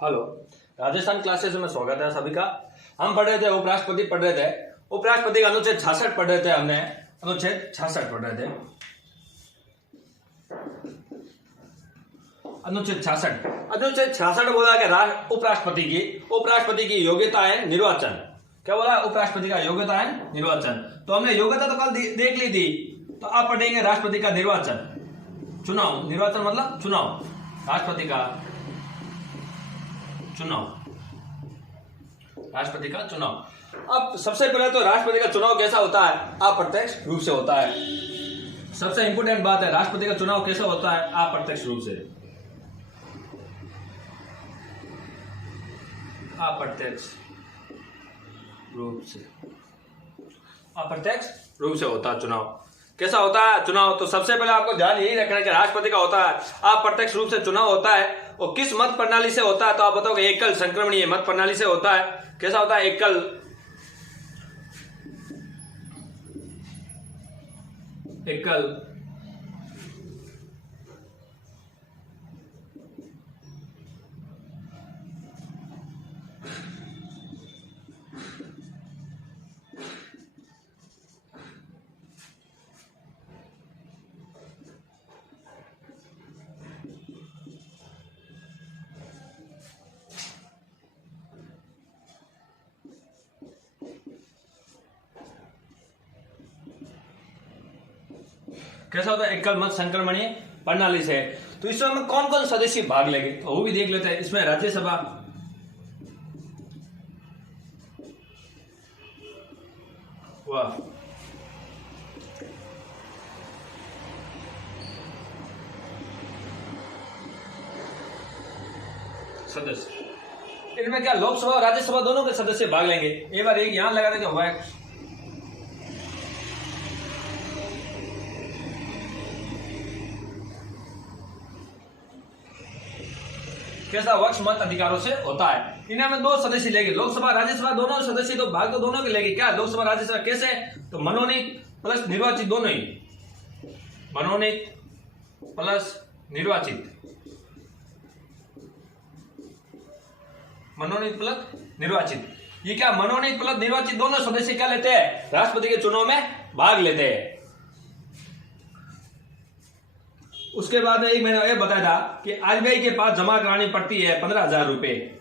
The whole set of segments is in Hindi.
हेलो, राजस्थान क्लासेस में स्वागत है सभी का। हम पढ़ रहे थे उपराष्ट्रपति पढ़ रहे थे, उपराष्ट्रपति का अनुच्छेद 66 पढ़ रहे थे। हमने अनुच्छेद 66 पढ़ रहे थे। अनुच्छेद 66 बोला कि उपराष्ट्रपति की योग्यता है निर्वाचन। क्या बोला? उपराष्ट्रपति का योग्यता है निर्वाचन। तो हमने योग्यता तो कल देख ली थी, तो आप पढ़ेंगे राष्ट्रपति का निर्वाचन, चुनाव। निर्वाचन मतलब चुनाव, राष्ट्रपति का चुनाव, राष्ट्रपति का चुनाव। अब सबसे पहले तो राष्ट्रपति का चुनाव कैसा होता है? अप्रत्यक्ष रूप से होता है। सबसे इंपोर्टेंट बात है, राष्ट्रपति का चुनाव कैसा होता है? अप्रत्यक्ष रूप से। अप्रत्यक्ष रूप से, अप्रत्यक्ष रूप से होता है चुनाव। कैसा होता है चुनाव? तो सबसे पहले आपको ध्यान यही रखना है कि राष्ट्रपति का होता है अप्रत्यक्ष रूप से चुनाव होता है। और किस मत प्रणाली से होता है? तो आप बताओगे एकल संक्रमणीय मत प्रणाली से होता है। कैसा होता है? एकल कैसा होता है? एकल मत संक्रमणीय प्रणाली से। तो इसमें कौन कौन सदस्य भाग लेंगे तो वो भी देख लेते हैं। इसमें राज्यसभा, वाह, सदस्य, इनमें क्या लोकसभा और राज्यसभा दोनों के सदस्य भाग लेंगे। एक बार एक यहां लगा देंगे, वाह, कैसा? वक्ष मत अधिकारों से होता है। इनमें दो सदस्य लेंगे, लोकसभा राज्यसभा दोनों सदस्य, तो भाग तो दोनों के लेंगे। क्या? लोकसभा राज्यसभा कैसे? तो मनोनीत प्लस निर्वाचित दोनों ही, मनोनीत प्लस निर्वाचित, मनोनीत प्लस निर्वाचित। ये क्या? मनोनीत प्लस निर्वाचित दोनों सदस्य क्या लेते हैं? राष्ट्रपति के चुनाव में भाग लेते हैं। उसके बाद एक मैंने ये बताया था कि आरबीआई के पास जमा करानी पड़ती है 15,000 रुपए।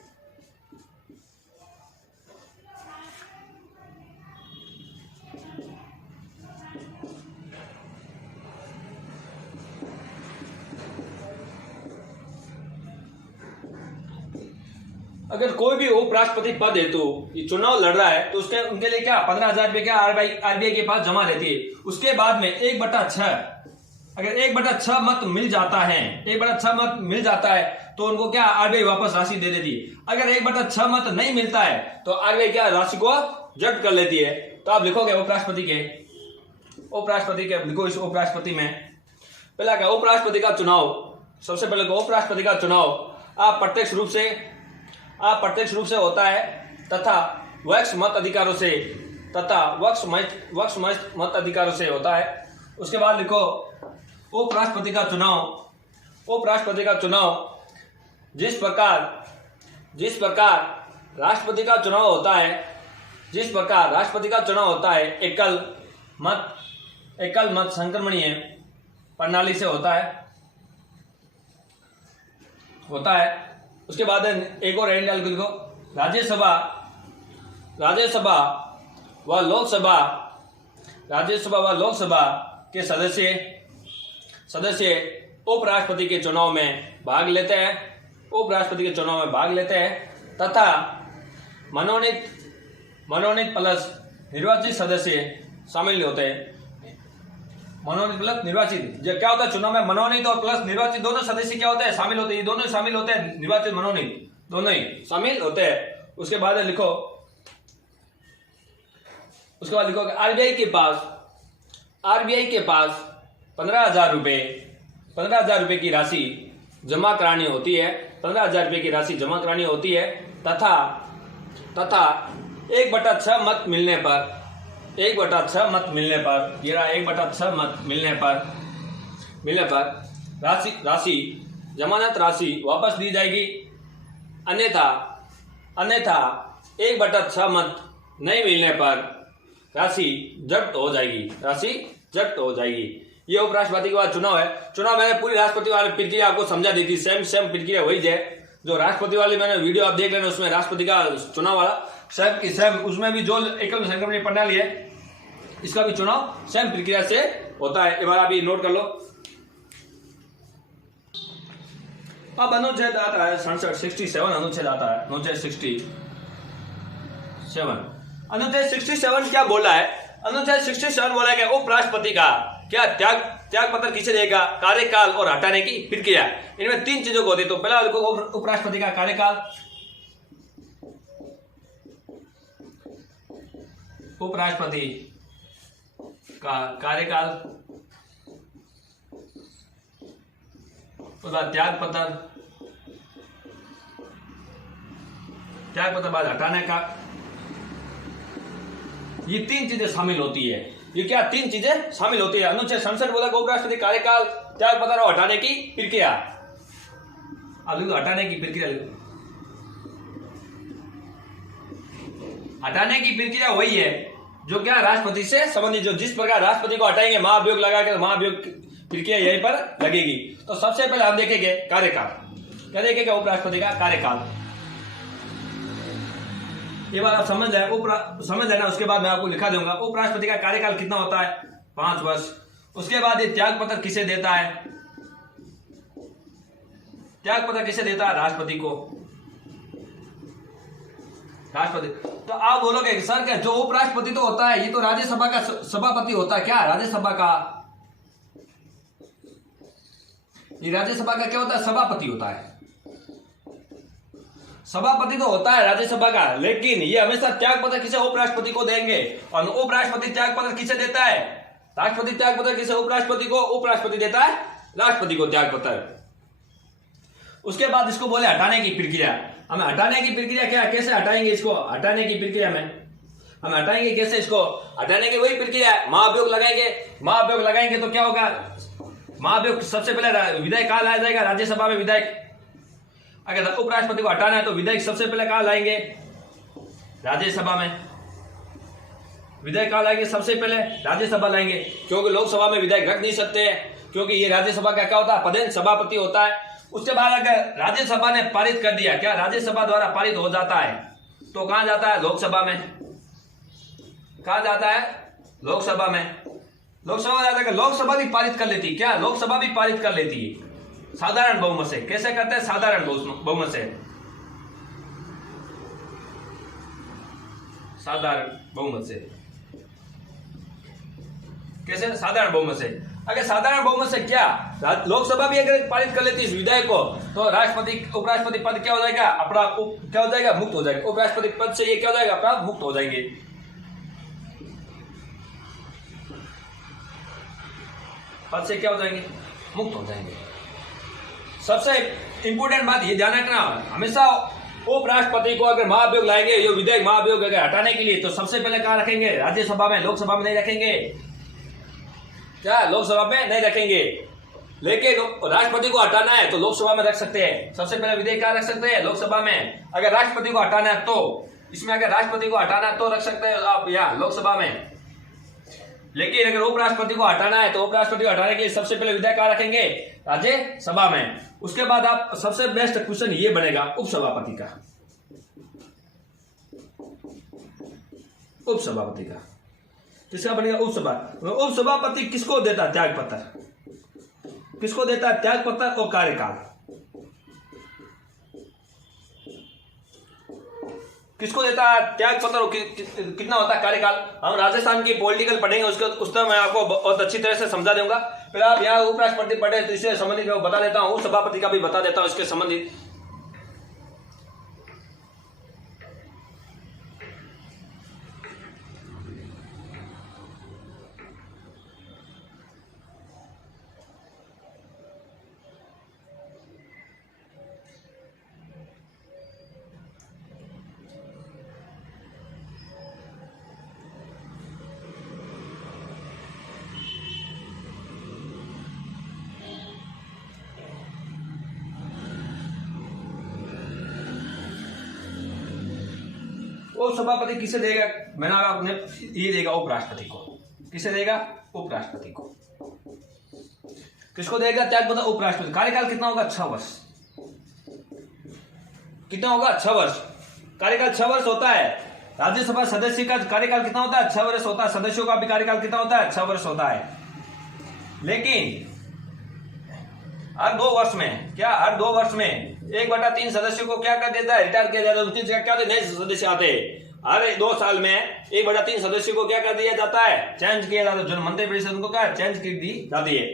अगर कोई भी उपराष्ट्रपति पद हेतु चुनाव लड़ रहा है तो उसके उनके लिए क्या 15,000 रुपए क्या आरबीआई के पास जमा रहती है। उसके बाद में 1/6, अगर 1/6 मत मिल जाता है, 1/6 मत मिल जाता है तो उनको क्या आरबीआई वापस राशि दे देती है। अगर 1/6 मत नहीं मिलता है तो आरबीआई क्या राशि को जब्त कर लेती है। तो आप लिखोगे उपराष्ट्रपति के लिखो। इस उपराष्ट्रपति में पहला क्या? उपराष्ट्रपति का चुनाव। सबसे पहले उपराष्ट्रपति का चुनाव अप्रत्यक्ष रूप से होता है तथा वक्ष मत अधिकारों से होता है। उसके बाद लिखो उपराष्ट्रपति का चुनाव जिस प्रकार राष्ट्रपति का चुनाव होता है, एकल मत संक्रमणीय प्रणाली से होता है। उसके बाद एक और एंड लिखो, राज्यसभा व लोकसभा के सदस्य उपराष्ट्रपति के चुनाव में भाग लेते हैं तथा मनोनीत प्लस निर्वाचित सदस्य शामिल होते हैं। मनोनीत प्लस निर्वाचित जो क्या होता है चुनाव में, मनोनीत और प्लस निर्वाचित दोनों सदस्य क्या होते हैं? शामिल होते हैं। ये दोनों शामिल होते हैं, निर्वाचित मनोनीत दोनों ही शामिल होते हैं। उसके बाद लिखो कि आरबीआई के पास 15,000 रुपए की राशि जमा करानी होती है। 15,000 रुपए की राशि जमा करानी होती है तथा 1/6 मत मिलने पर 1/6 मत मिलने पर, ये रहा 1/6 मत मिलने पर राशि जमानत राशि वापस दी जाएगी अन्यथा अन्यथा 1/6 मत नहीं मिलने पर राशि जब्त हो जाएगी, राशि जब्त हो जाएगी। ये उपराष्ट्रपति के बाद चुनाव है। चुनाव मैंने पूरी राष्ट्रपति वाली प्रक्रिया आपको समझा दी थी, सेम प्रक्रिया वही है जो राष्ट्रपति वाली मैंने वीडियो आप देख लेना, उसमें राष्ट्रपति का चुनाव वाला सेम की सेम, उसमें भी जो एकल संक्रमण प्रणाली है इसका भी चुनाव सेम प्रक्रिया से होता है। एक बार आप ये नोट कर लो। अब अनुच्छेद आता है 67 अनुच्छेद आता है, अनुच्छेद 67। अनुच्छेद 67 क्या बोला है? अनुच्छेद 67 बोला है कि उपराष्ट्रपति का क्या त्याग पत्र किसे देगा? कार्यकाल और हटाने की प्रक्रिया। इनमें 3 चीजों को होती है। तो पहला उपराष्ट्रपति का कार्यकाल, उपराष्ट्रपति का कार्यकाल, उसका त्याग पत्र बाद हटाने का, ये 3 चीजें शामिल होती है। ये क्या 3 चीजें शामिल होती है? अनुच्छेद 67 बोला कि उपराष्ट्रपति कार्यकाल, त्याग पत्र और हटाने की प्रक्रिया। अब लिखो हटाने की प्रक्रिया, लिखो हटाने की प्रक्रिया वही है जो क्या राष्ट्रपति से संबंधित, जो जिस प्रकार राष्ट्रपति को हटाएंगे महाभियोग लगाकर महाभियोग प्रक्रिया यहीं पर लगेगी। तो सबसे पहले हम देखेंगे कार्यकाल। क्या देखेंगे? उपराष्ट्रपति का कार्यकाल। ये बात आप समझ लेना। उसके बाद मैं आपको लिखा दूंगा उपराष्ट्रपति का कार्यकाल कितना होता है? 5 वर्ष। उसके बाद ये त्याग पत्र किसे देता है? त्याग पत्र किसे देता है? राष्ट्रपति को, राष्ट्रपति। तो आप बोलोगे सर क्या जो उपराष्ट्रपति तो होता है, ये तो राज्यसभा का सभापति होता है। क्या राज्यसभा का, ये राज्यसभा का क्या होता है? सभापति होता है। सभापति तो होता है राज्यसभा का, लेकिन ये हमेशा त्याग पत्र किसे? उपराष्ट्रपति को देंगे। और उपराष्ट्रपति त्याग पत्र किसे देता है? राष्ट्रपति त्याग पत्र किसे? उपराष्ट्रपति को। उपराष्ट्रपति देता है राष्ट्रपति को त्याग पत्र। उसके बाद इसको बोले हटाने की प्रक्रिया। हमें हटाने की प्रक्रिया क्या, कैसे हटाएंगे इसको? हटाने की प्रक्रिया में हम हटाएंगे कैसे इसको? हटाने की वही प्रक्रिया है, महाभियोग लगाएंगे। महाभियोग लगाएंगे तो क्या होगा? महाभियोग सबसे पहले विधायक कहाँ लाया जाएगा? राज्यसभा में विधायक। अगर उपराष्ट्रपति को हटाना है तो विधायक सबसे पहले कहाँ लाएंगे? राज्यसभा में। विधायक कहाँ लाएंगे? सबसे पहले राज्यसभा लाएंगे, क्योंकि लोकसभा में विधायक रख नहीं सकते हैं, क्योंकि ये राज्यसभा का क्या होता है? पदेन सभापति होता है। उसके बाद अगर राज्यसभा ने पारित कर दिया, क्या राज्यसभा द्वारा पारित हो जाता है, तो कहां जाता है? लोकसभा में। कहां जाता है? लोकसभा में। लोकसभा जाता है। लोकसभा भी पारित कर लेती है। क्या? लोकसभा भी पारित कर लेती है साधारण बहुमत से। कैसे करते हैं? साधारण बहुमत से। साधारण बहुमत से। कैसे? साधारण बहुमत से। अगर साधारण बहुमत से क्या लोकसभा भी अगर पारित कर लेती है इस विधेयक को, तो राष्ट्रपति उपराष्ट्रपति पद क्या हो जाएगा? अपना क्या हो जाएगा? मुक्त हो जाएगा। उपराष्ट्रपति पद से ये क्या हो जाएगा? अपना मुक्त हो जाएंगे। पद से क्या हो जाएंगे? मुक्त हो जाएंगे। सबसे इंपोर्टेंट बात ये ध्यान रखना, हमेशा उपराष्ट्रपति को अगर महाभियोग लाएंगे, ये विधेयक महाभियोग अगर हटाने के लिए, तो सबसे पहले कहां रखेंगे? राज्यसभा में। लोकसभा में नहीं रखेंगे। क्या? लोकसभा में नहीं रखेंगे। लेकिन राष्ट्रपति को हटाना है तो लोकसभा में रख सकते हैं। सबसे पहले विधेयक कहां रख सकते हैं? लोकसभा में। अगर राष्ट्रपति को हटाना है तो इसमें, अगर राष्ट्रपति को हटाना है तो रख सकते हैं आप यहाँ लोकसभा में। लेकिन अगर उपराष्ट्रपति को हटाना है तो उपराष्ट्रपति को हटाने के लिए सबसे पहले विधेयक कहां रखेंगे? राज्यसभा में। उसके बाद आप सबसे बेस्ट क्वेश्चन ये बनेगा उपसभापति का। उपसभापति का किसका बनेगा? उपसभापति किसको देता है? त्याग पत्र। किसको देता है? त्याग पत्र और कार्यकाल। किसको देता है? त्याग पत्र और कितना होता है? कार्यकाल। हम राजस्थान की पॉलिटिकल पढ़ेंगे, उसका मैं आपको बहुत अच्छी तरह से समझा दूंगा। फिर आप यहाँ उपराष्ट्रपति पढ़े तो इससे संबंधित मैं बता देता हूँ, सभापति का भी बता देता हूँ इसके संबंधित। उपसभापति किसे देगा? मैंने आपने ये देगा उपराष्ट्रपति को। किसे देगा? उपराष्ट्रपति को। किसको देगा त्यागपत्र? उपराष्ट्रपति। कार्यकाल कितना होगा? 6 वर्ष। कितना होगा? 6 वर्ष। कार्यकाल 6 वर्ष होता है। राज्यसभा सदस्य का कार्यकाल कितना होता है? 6 वर्ष होता है। सदस्यों का भी कार्यकाल कितना होता है? 6 वर्ष होता है। लेकिन हर 2 वर्ष में क्या? हर 2 वर्ष में 1/3 सदस्यों को क्या कर देता है? रिटायर किया जाता है। उनकी जगह क्या नए सदस्य आते हैं। हर 2 साल में 1/3 सदस्यों को क्या कर दिया जाता है? चेंज किया जाता है। जो मंत्रिपरिषद उनको क्या चेंज कर दी जाती है।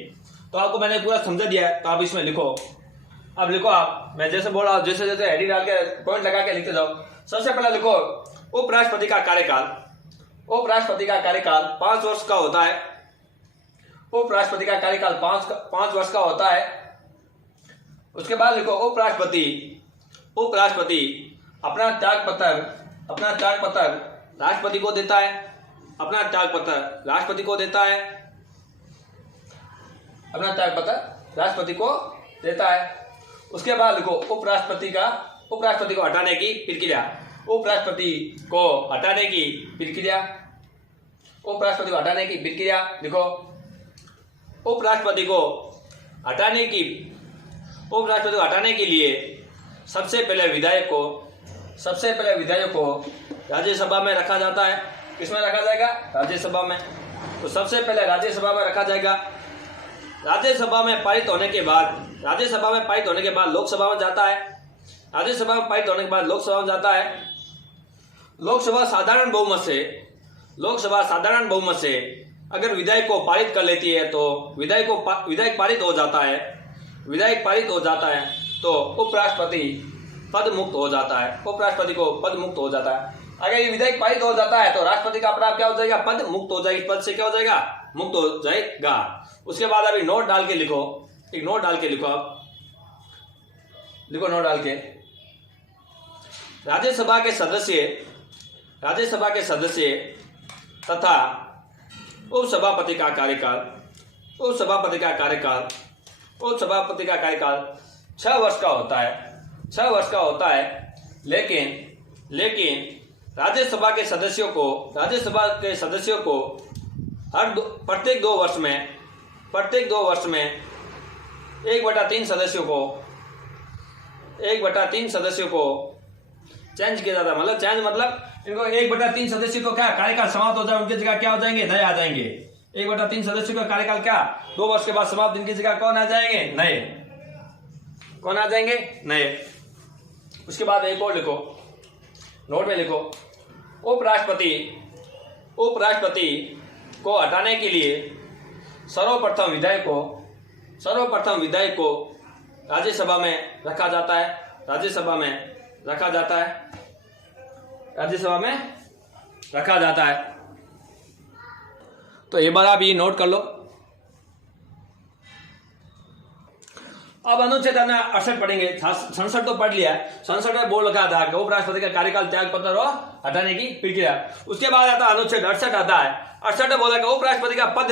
तो आपको मैंने पूरा समझा दिया है, तो आप इसमें लिखो। अब लिखो आप, मैं जैसे बोल रहा हूँ, जैसे जैसे हेडिंग डाल के पॉइंट लगा के लिखते जाओ। सबसे पहले लिखो उपराष्ट्रपति का कार्यकाल। उपराष्ट्रपति का कार्यकाल 5 वर्ष का होता है। उपराष्ट्रपति का कार्यकाल 5 वर्ष का होता है। उसके बाद लिखो उपराष्ट्रपति अपना त्याग पत्र राष्ट्रपति को देता है। अपना त्याग पत्र राष्ट्रपति को देता है। अपना त्याग पत्र राष्ट्रपति को देता है। उसके बाद लिखो उपराष्ट्रपति को हटाने की प्रक्रिया। उपराष्ट्रपति को हटाने की प्रक्रिया। उपराष्ट्रपति को हटाने की प्रक्रिया लिखो। उपराष्ट्रपति को हटाने के लिए सबसे पहले विधायक को राज्यसभा में रखा जाता है। किसमें रखा जाएगा? राज्यसभा में। तो सबसे पहले राज्यसभा में रखा जाएगा। राज्यसभा में पारित होने के बाद लोकसभा में जाता है। राज्यसभा में पारित होने के बाद लोकसभा में जाता है। लोकसभा साधारण बहुमत से अगर विधायक को पारित कर लेती है तो विधायक पारित हो जाता है तो उपराष्ट्रपति पद मुक्त हो जाता है। उपराष्ट्रपति को पद मुक्त हो जाता है। अगर ये विधायक पारित हो जाता है तो राष्ट्रपति का अपराध क्या हो जाएगा? पद मुक्त हो जाएगा। पद से क्या हो जाएगा? मुक्त हो जाएगा। उसके बाद अभी नोट डाल के लिखो। एक नोट डाल के लिखो। आप लिखो नोट डाल के। राज्यसभा के सदस्य तथा उपसभापति का कार्यकाल 6 वर्ष का होता है। 6 वर्ष का होता है। लेकिन राज्यसभा के सदस्यों को प्रत्येक 2 वर्ष में 1/3 सदस्यों को चेंज किया जाता है। मतलब इनको 1/3 सदस्य को क्या कार्यकाल समाप्त हो जाए, उनकी जगह क्या हो जाएंगे? नए आ जाएंगे। 1/3 सदस्यों का कार्यकाल क्या 2 वर्ष के बाद समाप्त, इनकी जगह कौन आ जाएंगे? नए। कौन आ जाएंगे? नए। उसके बाद एक और लिखो, नोट में लिखो उपराष्ट्रपति को हटाने के लिए सर्वप्रथम विधायक को राज्यसभा में रखा जाता है। तो एक बार आप ये नोट कर लो। अब अनुच्छेद 68 पढ़ेंगे। 67 तो पढ़ लिया है। 67 में बोल रखा था कि उपराष्ट्रपति का कार्यकाल त्याग पत्र और हटाने की प्रक्रिया। उसके बाद आता अनुच्छेद 68 आता है। 68 में बोला कि उपराष्ट्रपति का पद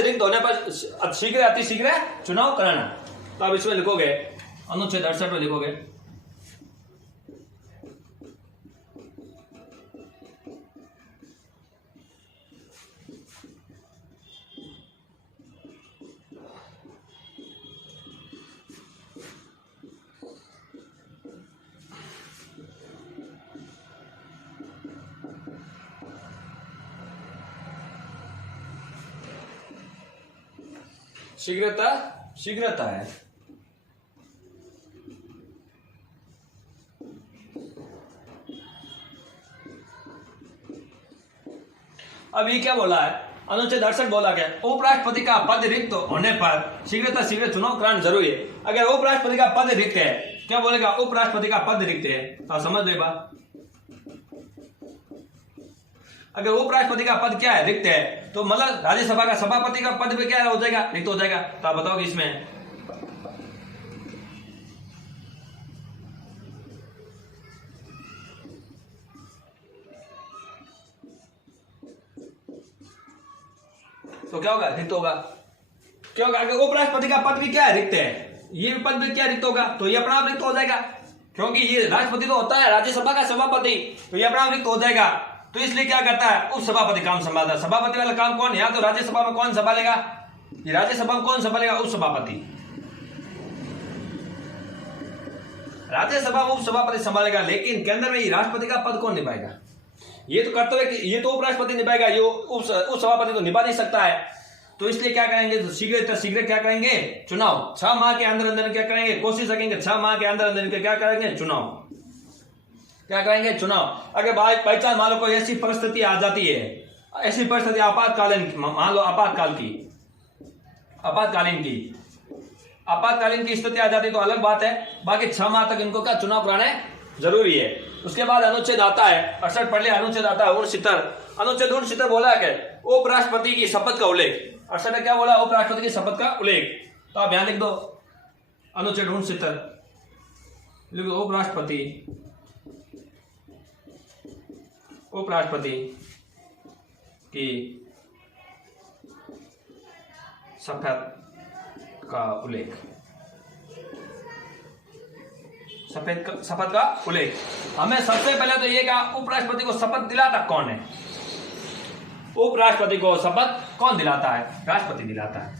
रिक्त होने पर अतिशीघ्र चुनाव कराना। तो आप इसमें लिखोगे, अनुच्छेद 68 में लिखोगे शीघ्रता है। अब ये क्या बोला है? अनुच्छेद 68 बोला क्या? उपराष्ट्रपति का पद रिक्त होने पर शीघ्र चुनाव कराना जरूरी है। अगर उपराष्ट्रपति का पद रिक्त है, क्या बोलेगा? उपराष्ट्रपति का पद रिक्त है। तो समझ ले बात। अगर उपराष्ट्रपति का पद क्या है? रिक्त है, तो मतलब राज्यसभा का सभापति का पद भी क्या हो जाएगा? रिक्त हो जाएगा। तो आप बताओगे इसमें तो क्या होगा? रिक्त होगा। क्या होगा? अगर उपराष्ट्रपति का पद भी क्या है? रिक्त है, ये पद भी क्या रिक्त होगा? तो ये अपना आप रिक्त हो जाएगा। क्योंकि ये राष्ट्रपति तो होता है राज्यसभा का सभापति, तो ये अपना रिक्त हो जाएगा। तो इसलिए क्या करता है, उप सभापति काम संभालता है। सभापति वाला काम कौन, यहाँ तो राज्यसभा में कौन संभालेगा, ये राज्यसभा में कौन संभालेगा, उप सभापति। राज्यसभा में उप सभापति संभालेगा, लेकिन केंद्र में राष्ट्रपति का पद कौन निभाएगा। ये तो कर्तव्य ये तो उपराष्ट्रपति निभाएगा, ये उप सभापति तो निभा नहीं सकता है। तो इसलिए क्या करेंगे, तो शीघ्र क्या करेंगे, चुनाव 6 माह के अंदर अंदर क्या करेंगे, कोशिश रखेंगे 6 माह के अंदर अंदर क्या करेंगे, चुनाव क्या करेंगे, चुनाव। अगर बाईचांस मान लो कोई ऐसी परिस्थिति आ जाती है, ऐसी परिस्थिति आपातकालीन, मान लो आपातकालीन की स्थिति आ जाती तो अलग बात है, बाकी 6 माह तक इनको क्या चुनाव कराने जरूरी है। उसके बाद अनुच्छेद आता है 68 पढ़ लिया, अनुच्छेद आता है 69। अनुच्छेद 69 बोला है उपराष्ट्रपति की शपथ का उल्लेख। 68 क्या बोला, उपराष्ट्रपति की शपथ का उल्लेख। तो आप यहां लिख दो अनुच्छेद 69, लिख दो उपराष्ट्रपति की शपथ का उल्लेख, शपथ का उल्लेख। हमें सबसे पहले तो ये कहा उपराष्ट्रपति को शपथ दिलाता कौन है, उपराष्ट्रपति को शपथ कौन दिलाता है, राष्ट्रपति दिलाता है।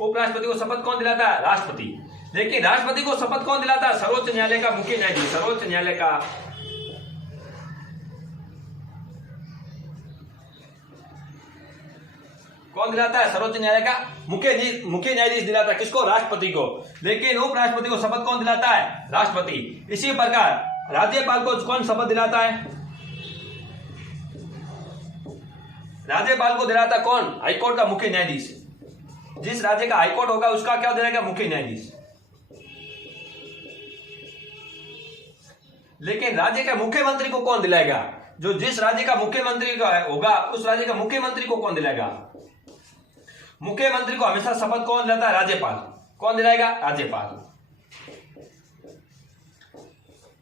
उपराष्ट्रपति को शपथ कौन दिलाता है, राष्ट्रपति। लेकिन राष्ट्रपति को शपथ कौन दिलाता है, सर्वोच्च न्यायालय का मुख्य न्यायाधीश, सर्वोच्च न्यायालय का कौन दिलाता है, सर्वोच्च न्यायालय का मुख्य न्यायाधीश दिलाता है, किसको, राष्ट्रपति को। लेकिन उपराष्ट्रपति को शपथ कौन दिलाता है, राष्ट्रपति। इसी प्रकार राज्यपाल को कौन शपथ दिलाता है, राज्यपाल को दिलाता कौन, हाईकोर्ट का मुख्य न्यायाधीश। जिस राज्य का हाईकोर्ट होगा उसका क्या दिलाएगा, मुख्य न्यायाधीश। लेकिन राज्य के मुख्यमंत्री को कौन दिलाएगा, जो जिस राज्य का मुख्यमंत्री का होगा उस राज्य का मुख्यमंत्री को कौन दिलाएगा। मुख्यमंत्री को हमेशा शपथ कौन दिलाता है, राज्यपाल। कौन दिलाएगा, राज्यपाल।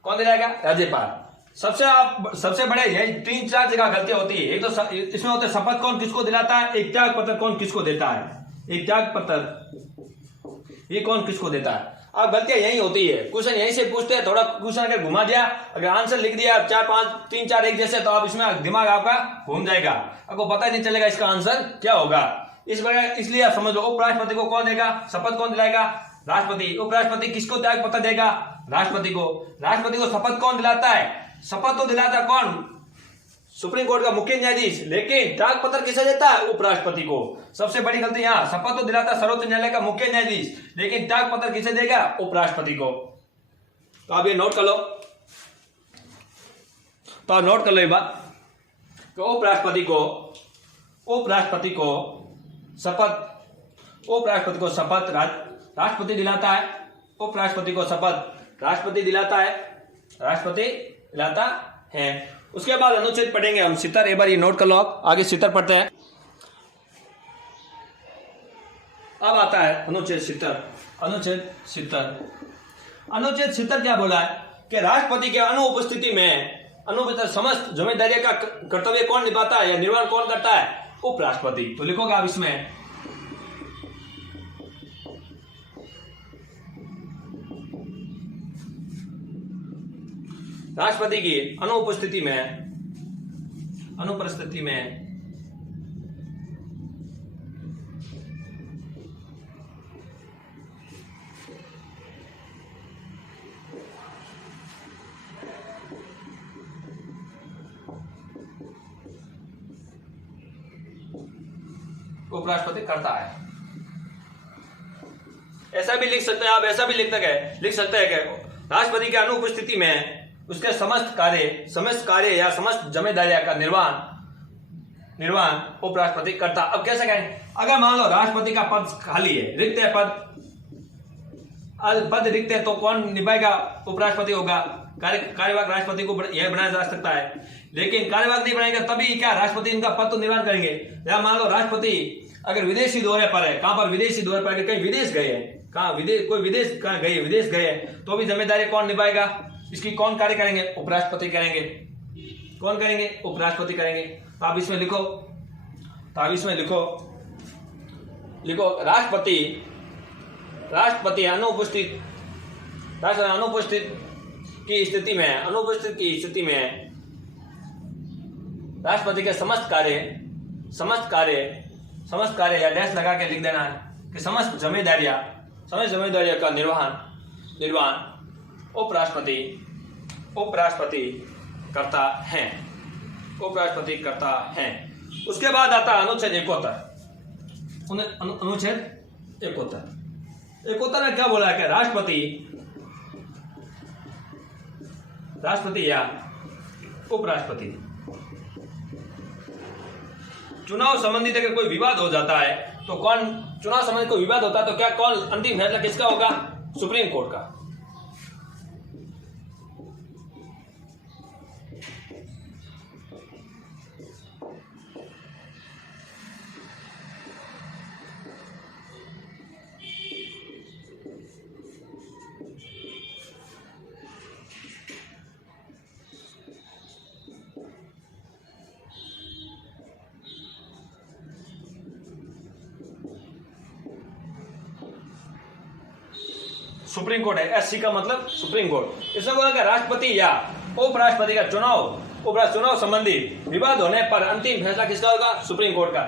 कौन दिलाएगा, राज्यपाल। सबसे बड़े यही 3-4 जगह गलतियां होती है। एक तो इसमें होता है शपथ कौन किसको दिलाता है, एक त्याग पत्र कौन किसको देता है, एक त्याग पत्र ये कौन किसको देता है। अब गलतियां यही होती है, क्वेश्चन यहीं से पूछते हैं, थोड़ा क्वेश्चन अगर घुमा दिया, अगर आंसर लिख दिया 4-5-3-4 एक जैसे, तो आप इसमें दिमाग आपका घूम जाएगा, आपको पता ही नहीं चलेगा इसका आंसर क्या होगा। इस वजह इसलिए आप समझ लो उपराष्ट्रपति को कौन देगा, शपथ कौन दिलाएगा, राष्ट्रपति। उपराष्ट्रपति किसको त्याग पत्र देगा, राष्ट्रपति को। राष्ट्रपति को शपथ कौन दिलाता है, शपथ तो दिलाता कौन, सुप्रीम कोर्ट का मुख्य न्यायाधीश। लेकिन त्याग पत्र किसे देता है, उपराष्ट्रपति को। सबसे बड़ी गलती यहाँ, शपथ तो दिलाता सर्वोच्च न्यायालय का मुख्य न्यायाधीश, लेकिन त्याग पत्र किसे देगा, उपराष्ट्रपति को। तो आप ये नोट कर लो, ये बात। तो उपराष्ट्रपति को शपथ राष्ट्रपति दिलाता है, उपराष्ट्रपति को शपथ राष्ट्रपति दिलाता है। उसके बाद अनुच्छेद पढ़ेंगे हम 70। एक बार ये नोट कर लो आप, आगे 70 पढ़ते हैं। अब आता है अनुच्छेद 70 क्या बोला है कि राष्ट्रपति के अनुपस्थिति में समस्त जिम्मेदारियों का कर्तव्य कौन निभाता है या निर्वहन कौन करता है, उपराष्ट्रपति। तो लिखोगे आप इसमें राष्ट्रपति की अनुपस्थिति में उपराष्ट्रपति करता है। ऐसा भी लिख सकते हैं आप, ऐसा भी लिख सकते हैं कि राष्ट्रपति की अनुपस्थिति में उसके समस्त कार्य या समस्त जिम्मेदारियां का निर्वहन उपराष्ट्रपति करता। अब कैसे कहें, अगर मान लो राष्ट्रपति का पद खाली है, रिक्त है पद रिक्त है, तो कौन निभाएगा, उपराष्ट्रपति होगा। कार्यवाहक राष्ट्रपति को यह बनाया जा सकता है, लेकिन कार्यवाहक नहीं बनाएगा तभी क्या राष्ट्रपति इनका पद तो निर्वहन करेंगे। या मान लो राष्ट्रपति अगर विदेशी दौरे पर है, कहां पर विदेशी दौरे पर, कहीं विदेश गए हैं, विदेश गए तो भी जिम्मेदारी कौन निभाएगा, इसकी कौन कार्य करेंगे, उपराष्ट्रपति करेंगे। कौन करेंगे, उपराष्ट्रपति करेंगे। तो आप इसमें लिखो राष्ट्रपति राष्ट्रपति अनुपस्थित की स्थिति में राष्ट्रपति के समस्त कार्य या डैश लगा के लिख देना है कि समस्त जिम्मेदारियां का निर्वहन उपराष्ट्रपति करता है। उसके बाद आता है अनुच्छेद 71। अनुच्छेद 71 में क्या बोला है कि राष्ट्रपति या उपराष्ट्रपति चुनाव संबंधित अगर कोई विवाद हो जाता है तो चुनाव संबंधित कोई विवाद होता है तो क्या कौन अंतिम फैसला किसका होगा? सुप्रीम कोर्ट का। सुप्रीम कोर्ट है, एससी का मतलब सुप्रीम कोर्ट। इसमें बोला कि राष्ट्रपति या उपराष्ट्रपति का चुनाव संबंधी विवाद होने पर अंतिम फैसला किसका होगा? सुप्रीम कोर्ट का।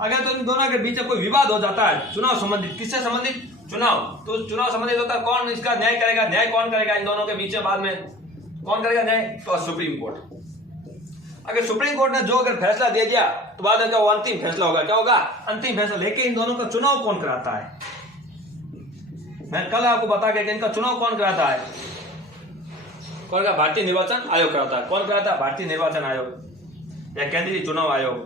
अगर तो इन दोनों के बीच में कोई विवाद हो जाता है चुनाव संबंधित, किससे संबंधित? चुनाव, तो चुनाव संबंधित होता है कौन इसका न्याय करेगा? न्याय कौन करेगा इन दोनों के बीच में? बाद में कौन करेगा न्याय? तो सुप्रीम कोर्ट। अगर सुप्रीम कोर्ट ने जो अगर फैसला दे दिया तो बाद में वो अंतिम फैसला होगा। क्या होगा? अंतिम फैसला। लेकिन इन दोनों का चुनाव कौन कराता है? मैं कल आपको बता के इनका चुनाव कौन कराता है? कौन का? भारतीय निर्वाचन आयोग कराता है। कौन कराता है? भारतीय निर्वाचन आयोग या केंद्रीय चुनाव आयोग।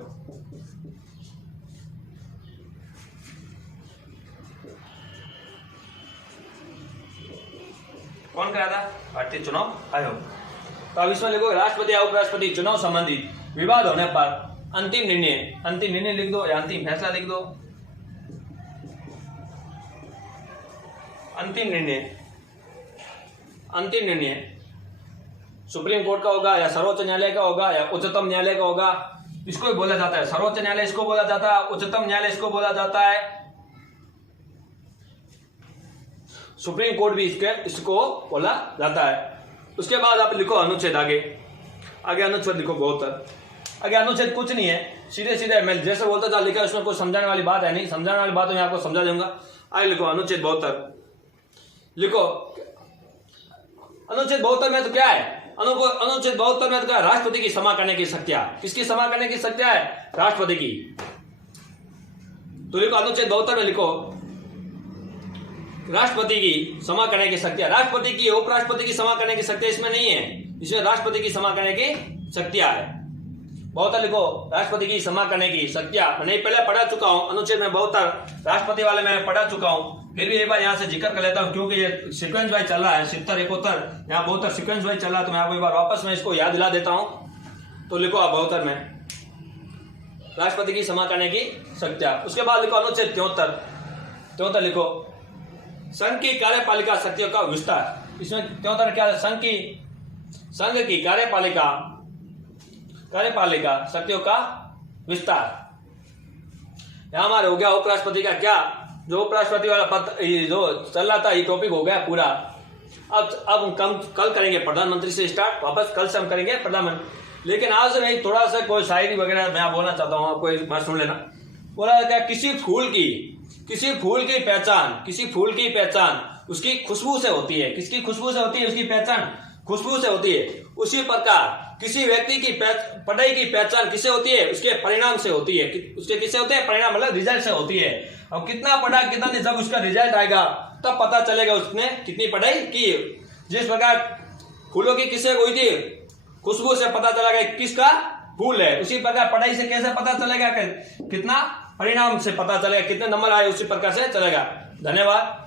कौन कराता है? भारतीय चुनाव आयोग। तो अब इसमें लिखो राष्ट्रपति या उपराष्ट्रपति चुनाव संबंधी विवाद होने पर अंतिम निर्णय लिख दो या अंतिम फैसला लिख दो। अंतिम निर्णय सुप्रीम कोर्ट का होगा या सर्वोच्च न्यायालय का होगा या उच्चतम न्यायालय का होगा। इसको भी बोला जाता है सर्वोच्च न्यायालय, इसको बोला जाता है उच्चतम न्यायालय, इसको बोला जाता है सुप्रीम कोर्ट भी इसको बोला जाता है। उसके बाद आप लिखो अनुच्छेद आगे अनुच्छेद लिखो 72। आगे अनुच्छेद कुछ नहीं है, सीधे मैं जैसे बोलता था लिखा, उसमें कोई समझाने वाली बात है नहीं। समझाने वाली बात मैं आपको समझा दूंगा। आगे लिखो अनुच्छेद 72। लिखो अनुच्छेद 72 में तो क्या है? अनुच्छेद 72 में तो क्या? राष्ट्रपति की क्षमा करने की शक्तियां। किसकी क्षमा करने की शक्तियां है? राष्ट्रपति की। तो लिखो अनुच्छेद 72 में लिखो राष्ट्रपति की क्षमा करने की शक्तियां। राष्ट्रपति की उपराष्ट्रपति की क्षमा करने की शक्तियां इसमें नहीं है, इसमें राष्ट्रपति की क्षमा करने की शक्तियां है। 72 लिखो राष्ट्रपति की क्षमा करने की शक्तियां। मैंने पहले पढ़ा चुका हूं अनुच्छेद में 72 राष्ट्रपति वाले मैंने पढ़ा चुका हूं, फिर भी एक बार यहाँ से जिक्र कर लेता हूं क्योंकि ये सीक्वेंस वाइज चल रहा है। 70 71 यहाँ 72 सीक्वेंस वाइज चल रहा है, तो मैं आपको एक बार वापस में इसको याद दिला देता हूं। तो लिखो आप 72 में राष्ट्रपति की क्षमा करने की शक्तियां। उसके बाद लिखो अनुच्छेद 73 लिखो संघ की कार्यपालिका शक्तियों का विस्तार। इसमें 73 क्या है? संघ की कार्यपालिका शक्तियों का विस्तार। यहां हमारे हो गया उपराष्ट्रपति का क्या, जो उपराष्ट्रपति वाला पद जो चल रहा था ये टॉपिक हो गया पूरा। अब हम कल करेंगे प्रधानमंत्री से स्टार्ट, वापस कल से हम करेंगे प्रधानमंत्री। लेकिन आज मैं थोड़ा सा कोई शायरी वगैरह मैं बोलना चाहता हूँ, आपको एक बात सुन लेना। बोला क्या? किसी फूल की पहचान उसकी खुशबू से होती है। किसकी खुशबू से होती है? उसकी पहचान खुशबू से होती है। उसी प्रकार किसी व्यक्ति की पढ़ाई की पहचान किससे होती है? उसके परिणाम से होती है। उसके किससे होते हैं? परिणाम मतलब रिजल्ट से होती है। और कितना पढ़ा कितना नहीं, जब उसका रिजल्ट आएगा तब पता चलेगा उसने कितनी पढ़ाई की। जिस प्रकार फूलों की किससे हुई थी? खुशबू से पता चलेगा किसका फूल है। उसी प्रकार पढ़ाई से कैसे पता चलेगा? कितना परिणाम से पता चलेगा, कितने नंबर आए, उसी प्रकार से चलेगा। धन्यवाद।